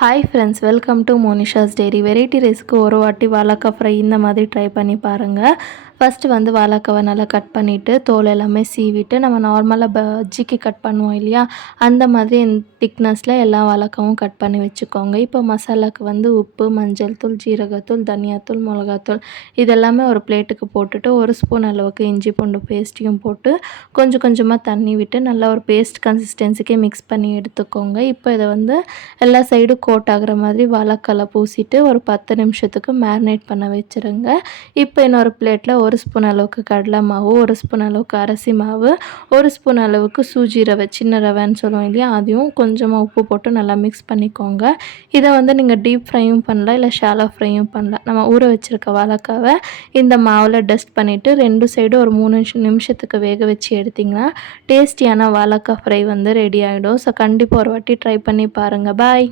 Hi friends, welcome to Monisha's dairy. Variety ரைஸ்க்கு ஒரு வாட்டி வாழைக்காய் ஃப்ரை இந்த மாதிரி ட்ரை பண்ணி பாருங்கள். ஃபஸ்ட்டு வந்து வாழைக்காவை நல்லா கட் பண்ணிவிட்டு தோல் எல்லாமே சீவிட்டு நம்ம நார்மலாக பஜ்ஜிக்கு கட் பண்ணுவோம் இல்லையா, அந்த மாதிரி திக்னஸில் எல்லா வாழைக்காவும் கட் பண்ணி வச்சுக்கோங்க. இப்போ மசாலாவுக்கு வந்து உப்பு, மஞ்சள் தூள், ஜீரகத்தூள், தனியாத்தூள், மிளகாத்தூள் இதெல்லாமே ஒரு பிளேட்டுக்கு போட்டுட்டு 1 ஸ்பூன் அளவுக்கு இஞ்சி பூண்டு பேஸ்ட்டையும் போட்டு கொஞ்சம் கொஞ்சமாக தண்ணி விட்டு நல்லா ஒரு பேஸ்ட் கன்சிஸ்டன்சிக்கே மிக்ஸ் பண்ணி எடுத்துக்கோங்க. இப்போ இதை வந்து எல்லா சைடும் கோட் ஆகுற மாதிரி வாழைக்கால பூசிட்டு ஒரு 10 நிமிஷத்துக்கு மேரினேட் பண்ண வச்சுருங்க. இப்போ இன்னொரு பிளேட்டில் 1 ஸ்பூன் அளவுக்கு கடலை மாவு, 1 ஸ்பூன் அளவுக்கு அரிசி மாவு, 1 ஸ்பூன் அளவுக்கு சூஜி ரவை, சின்ன ரவைன்னு சொல்லுவோம் இல்லையா, அதையும் கொஞ்சமாக உப்பு போட்டு நல்லா மிக்ஸ் பண்ணிக்கோங்க. இதை வந்து நீங்கள் டீப் ஃப்ரையும் பண்ணலாம், இல்லை ஷாலோ ஃப்ரையும் பண்ணலாம். நம்ம ஊற வச்சுருக்க வாழைக்காவை இந்த மாவில் டஸ்ட் பண்ணிவிட்டு 2 சைடும் ஒரு 3 நிமிஷத்துக்கு வேக வச்சு எடுத்திங்கன்னா டேஸ்டியான வாழைக்காய் ஃப்ரை வந்து ரெடி ஆகிடும். ஸோ கண்டிப்பாக ஒரு வாட்டி ட்ரை பண்ணி பாருங்கள். பாய்.